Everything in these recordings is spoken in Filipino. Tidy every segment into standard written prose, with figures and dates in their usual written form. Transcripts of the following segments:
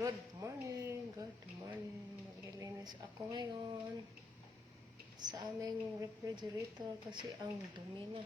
Good morning, good morning. Maglilinis ako ngayon sa aming refrigerator kasi ang dumi na.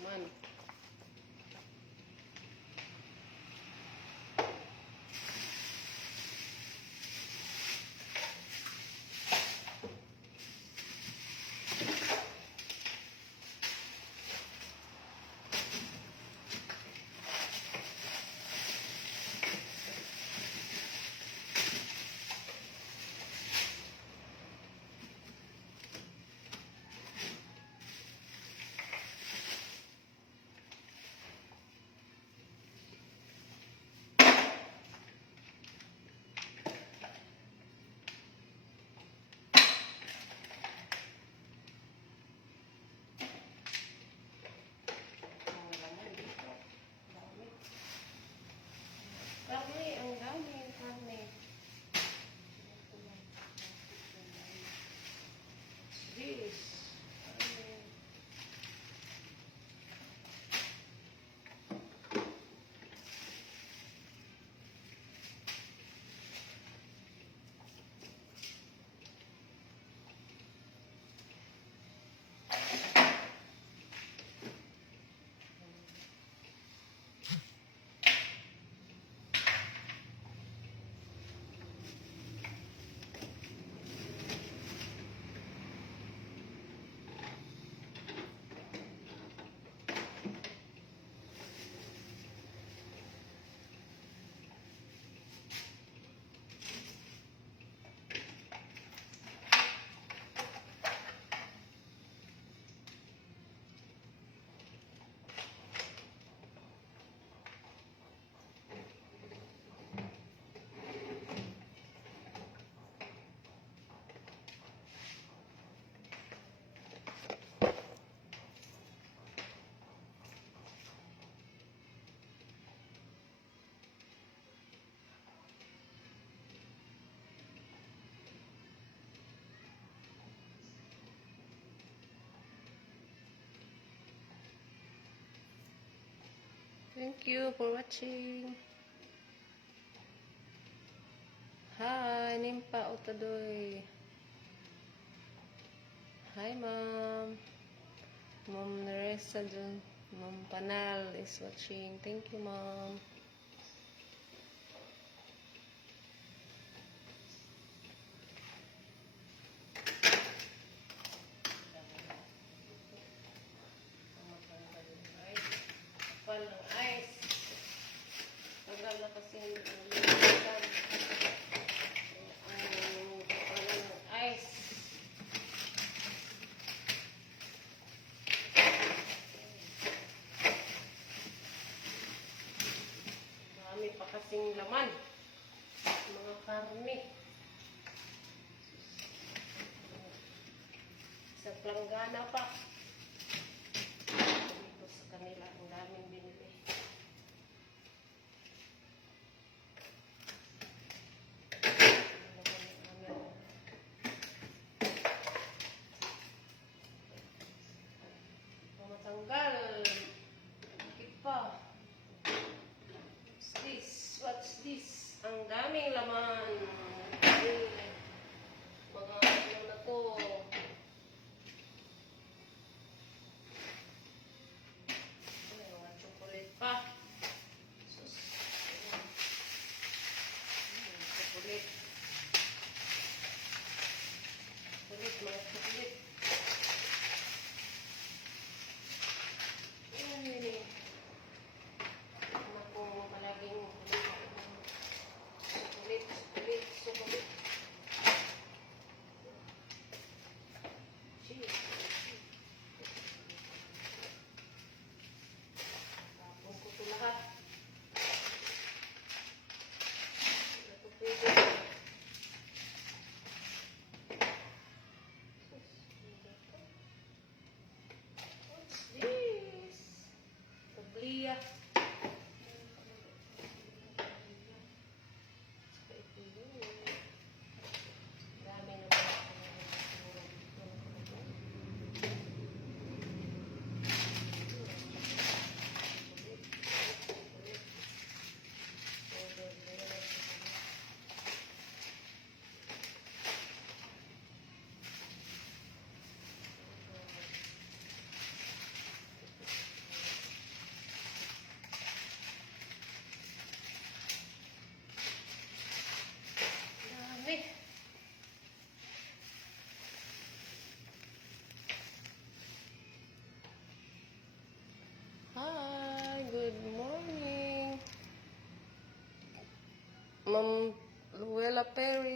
Naman. Ang dami. This. Thank you for watching. Hi, Nimpa Otadoy. Hi, Mom. Mom Neresa dun. Mom Panal is watching. Thank you, Mom. Walang ice. Tagal na kasi nilimutan. Walang ice. Marami pa kasing laman. Mga karne. Sa planggana pa. Dito sa kanila, ang daming binili. Matanggal. Bakit pa? What's this? What's this? Ang daming laman. Mga ano na to. Mga chocolate pa. Sus. Chocolate. Chocolate, mga chocolate.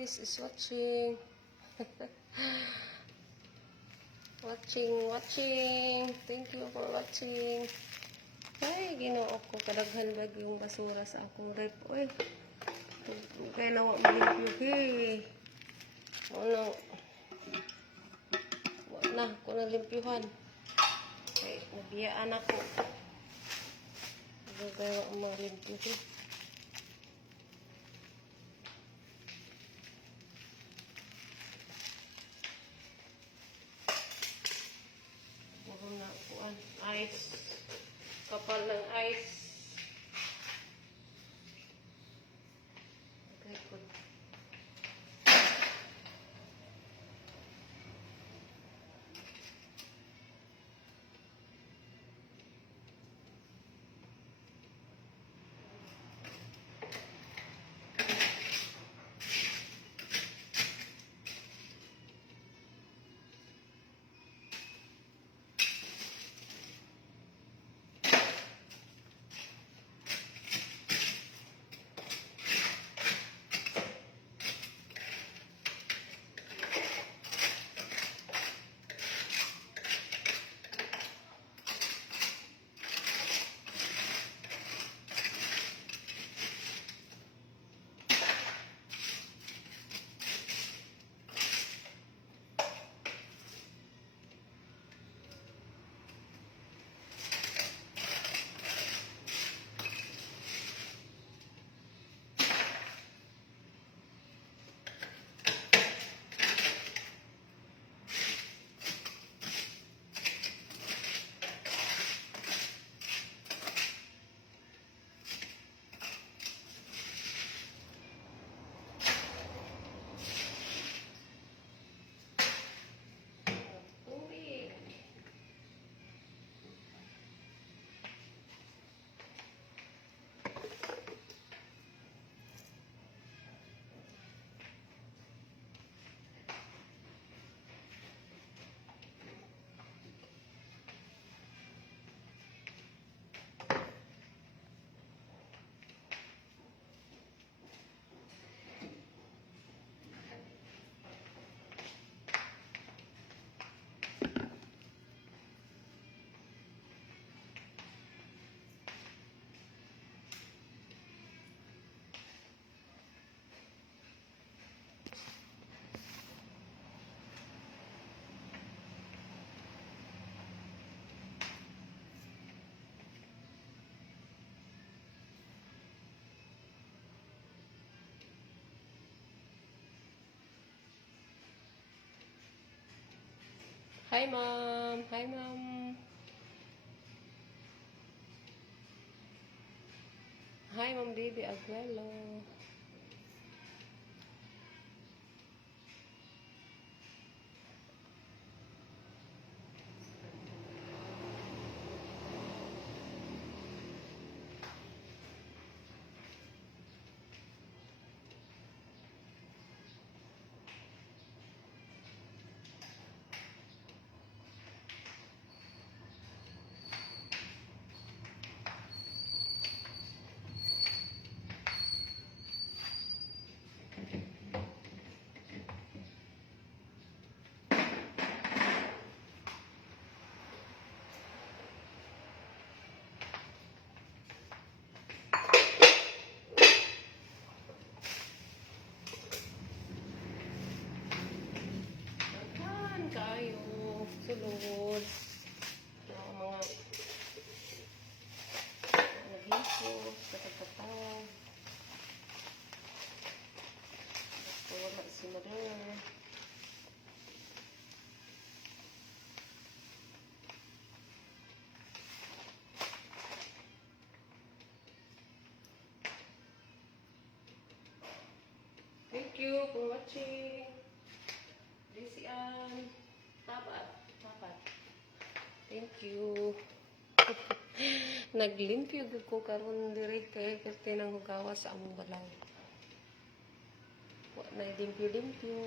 guys is watching. Watching. Thank you for watching. Ay, ginoo ko. Kadaghan ba yung basura sa akong rep. Uy, kaya nawa malimpyo. Ano? Wala na, kung nalimpyuhan. Okay, nabiyaan ako. Gagawa ang mga limpyo. Na kuan ice, kapal ng ice. Okay, good. Hi, Mom. Hi, Mom. Hi, Mom Baby Aguelo. Saan kayo? Sulod. Mga nahipos, katagkatawag. Wala si Mother. Thank you for watching. Lisian. Tapat. Thank you. Naglimpyo gud ko karon diri kay kasi nang hugawa sa among balay. Wa na limpyo-limpyo.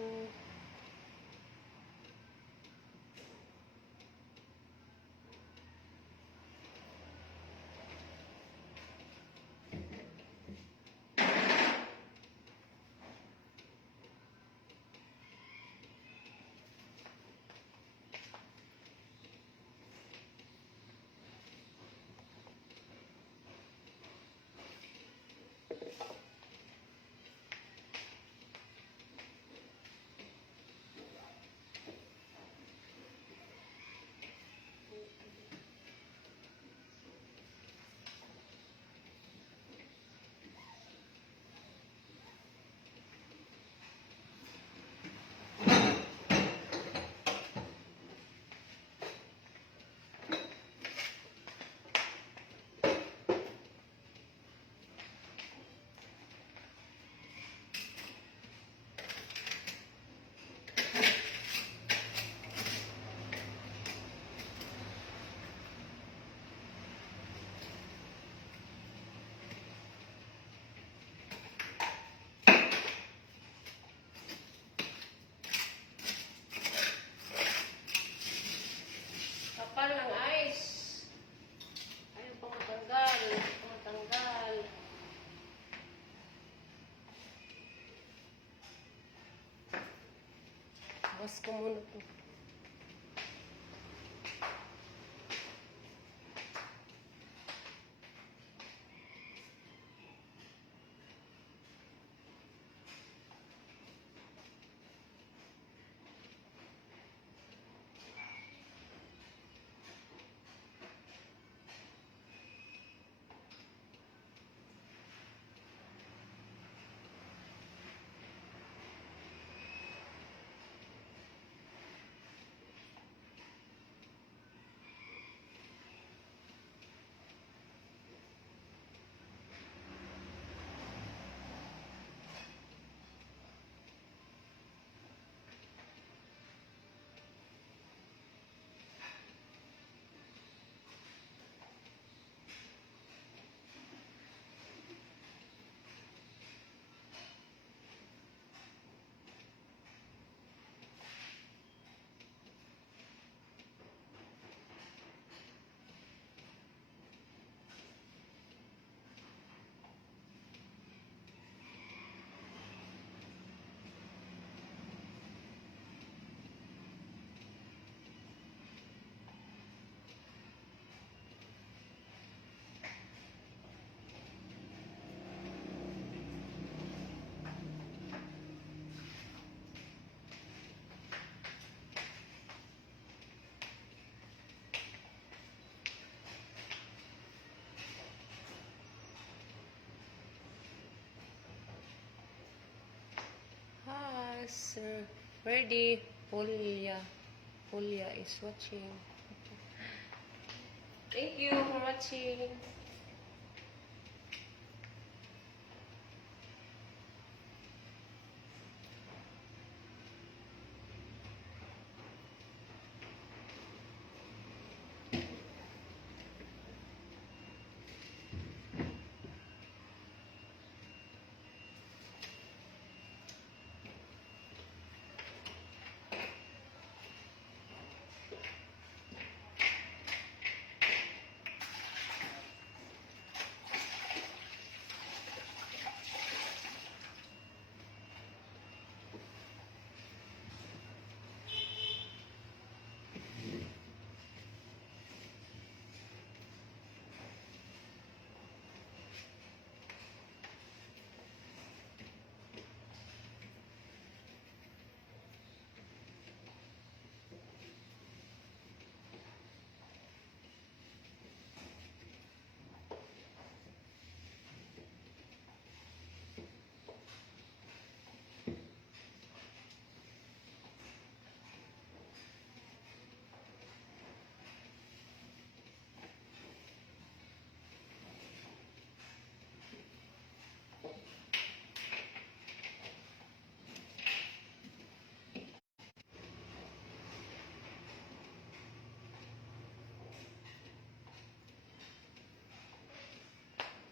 Lakas ko muna to. Hi, sir. Ready? Polya. Polya is watching. Thank you for watching.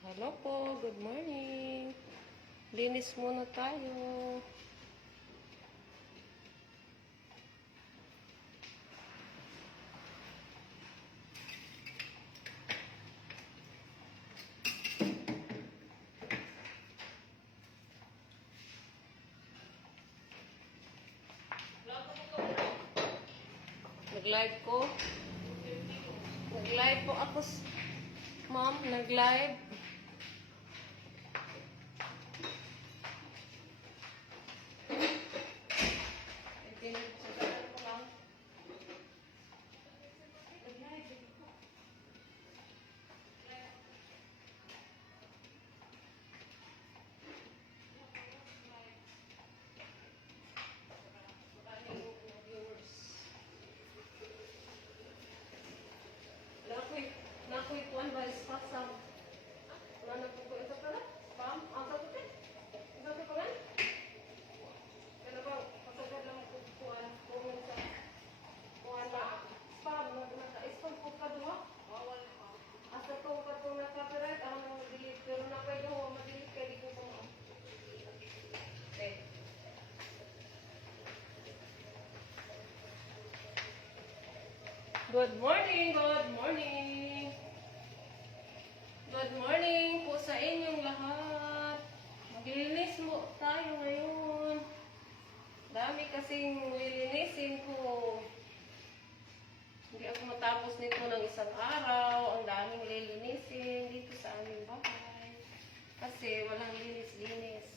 Hello po, good morning. Linis muna tayo. Nag-live ko. Nag-live po ako, ma'am. Nag-live. Nakoy kuan ba spasam. Wala na po ko ito pala. Pam, ang sa puti. Isa ko pa kaya ba, pasagad lang ko kuan. Kuman sa kuan ba. Spam, naka-spam po ka doon. Bawal ka. Asa to ka to naka-copyright. Ako nang mag-delete. Pero na pwede ho, mag-delete kaya di ko pa mo. Okay. Good morning, good morning. Good morning po sa inyong lahat. Maglilinis mo tayo ngayon. Dami kasing lilinisin ko. Hindi ako matapos nito ng isang araw. Ang daming lilinisin dito sa aming bahay. Kasi walang linis-linis.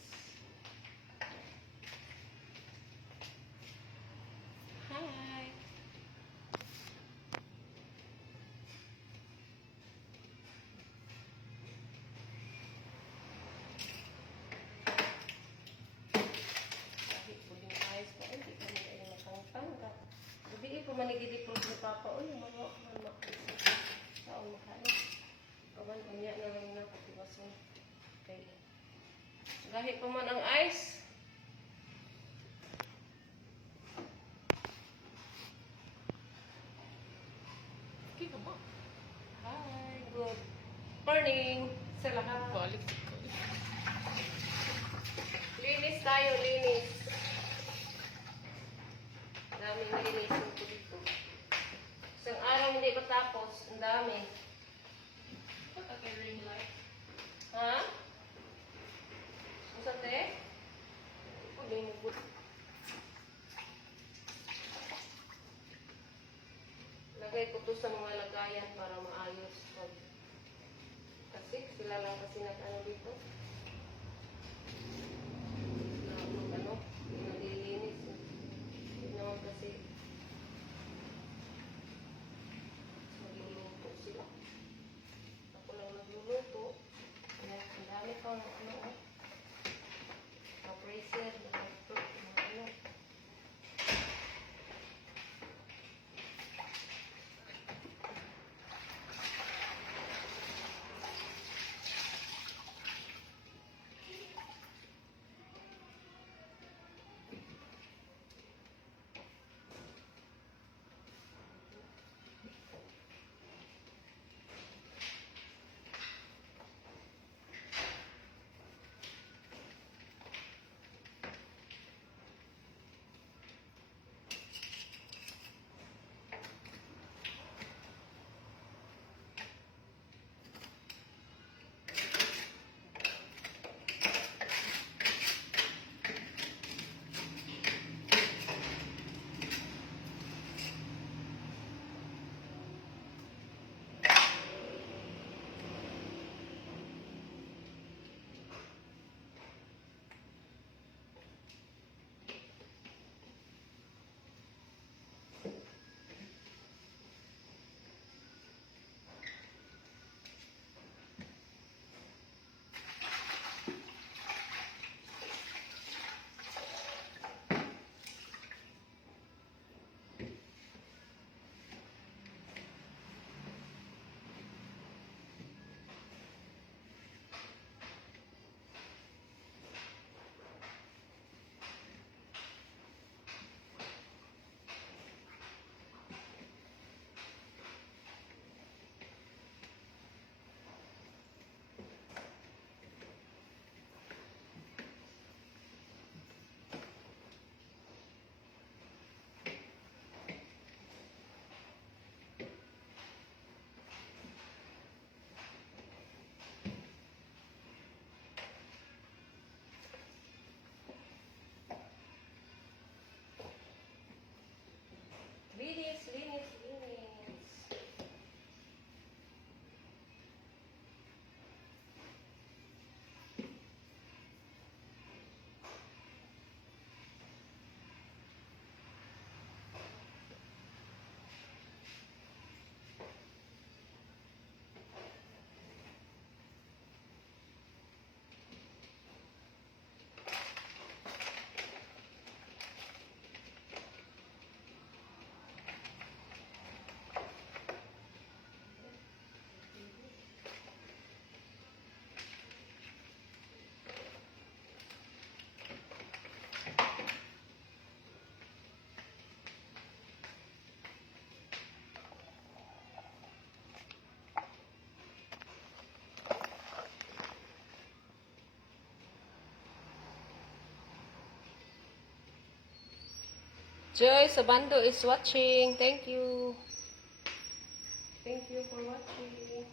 Hi! Kahit po yung ayos ko, hindi ka nila yung nakangtangka. Hindi ko manigidipod ni Papa. Uy, mga taong makain. Kaman, unya na lang na patiwas mo. Okay. Kahit pa man ang ice. Okay ka ba? Hi, good morning sa lahat. Balik. Linis tayo, linis. Daming linisin ko dito. Isang araw hindi patapos. Ang dami. Ba't ka ring light? Ha? Ang sate? Pwede mo po. Lagay ko to sa mga lagayan para maayos. Kasi sila lang kasi nag-ano dito. Ano, nalilinis. Hindi naman kasi magluluto sila. Ako lang nagluluto. Kaya ang dami pang ano, ka-bracer, mga ano. Linis, linis, linis. Joy Sabando is watching. Thank you. Thank you for watching.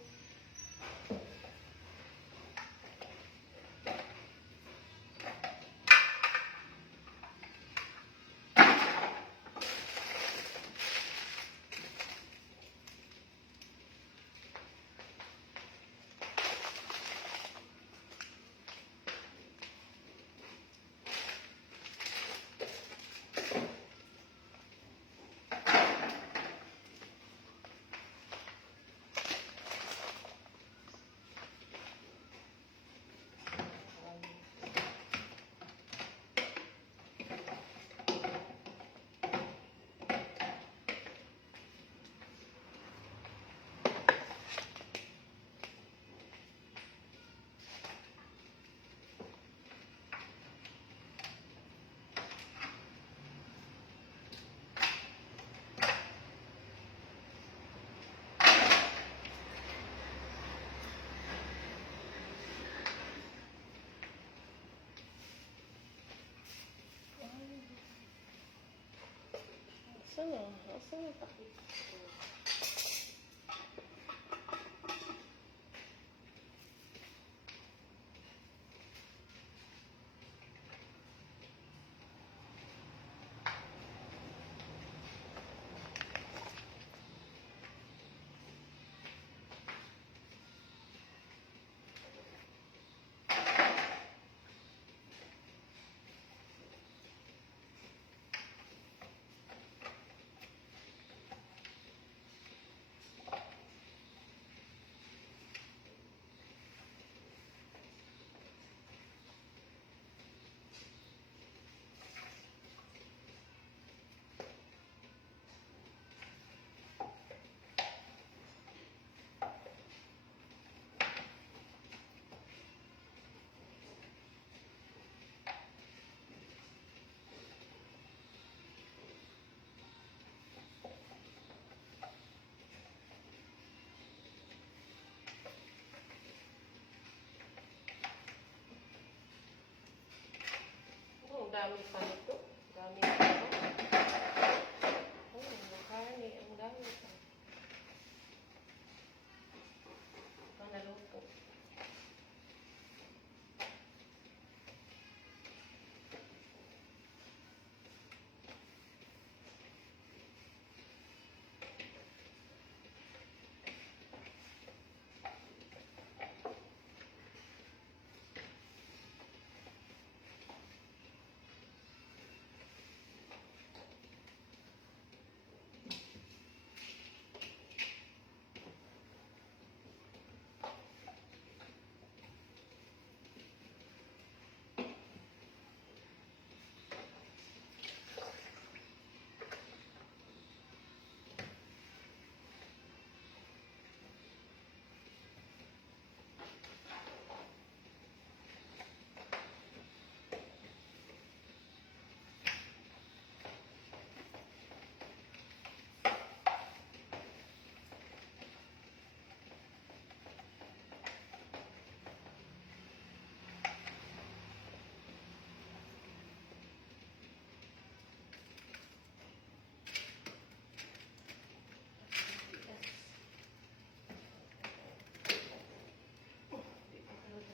Sana, asa na takip? Ang dami pa nito. Dami pa ito. Makani. Ang dami pa. Panaluto.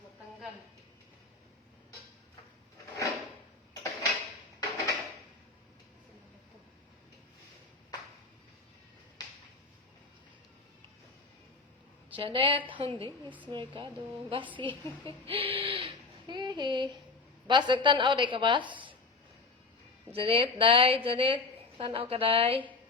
Matanggal. Janet, hindi. Is Mercado. Basi. Hehe. Bas, nagtanaw day ka, Bas? Janet, day. Janet, tanaw ka, day.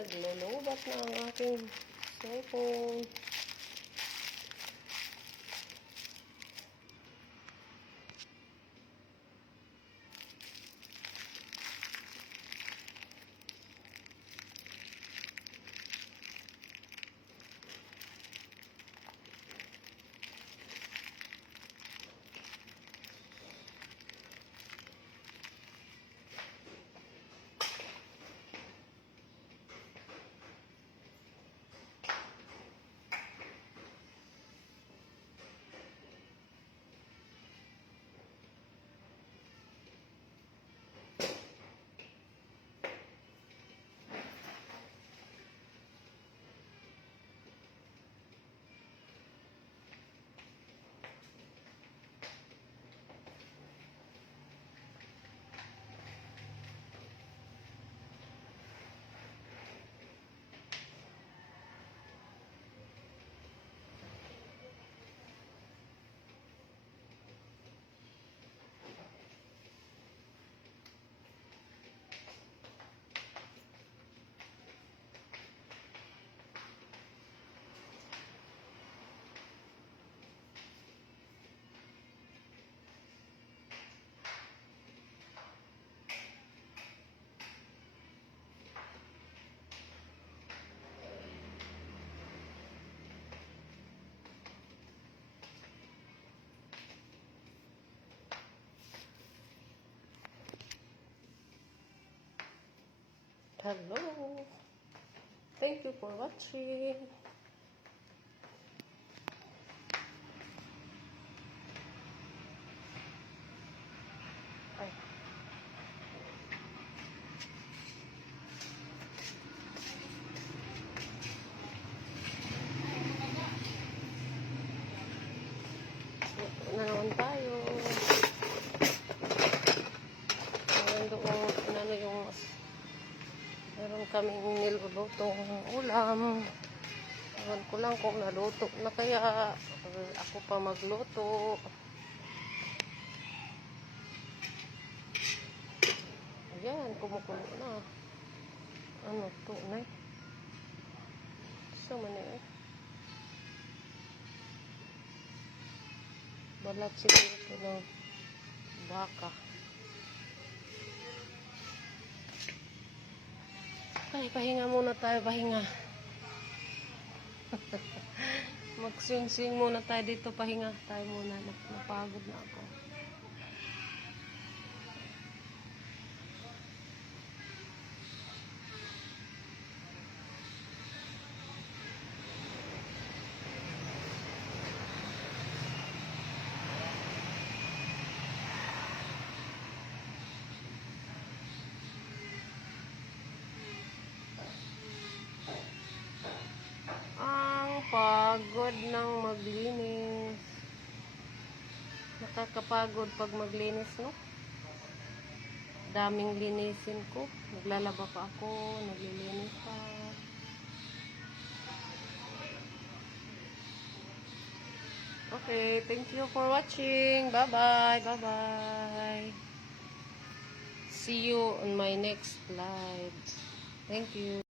naglulubat na ang aking cellphone. Hello. Thank you for watching. Ay. Na naman tayo. Meron kaming nilulutong ulam. Ewan ko lang kung naluto na kaya. Ako pa magluto. Ayan, kumukulo na. Ano to, nay? So, man eh. Balat siguro ito ng baka. Ay, pahinga muna tayo, pahinga. Mag-swing-swing muna tayo dito, pahinga tayo muna. Napagod na ako. Pagod ng maglinis. Nakakapagod pag maglinis, no? Daming linisin ko. Naglalaba pa ako, naglilinis pa. Okay, thank you for watching. Bye-bye, bye-bye. See you on my next live. Thank you.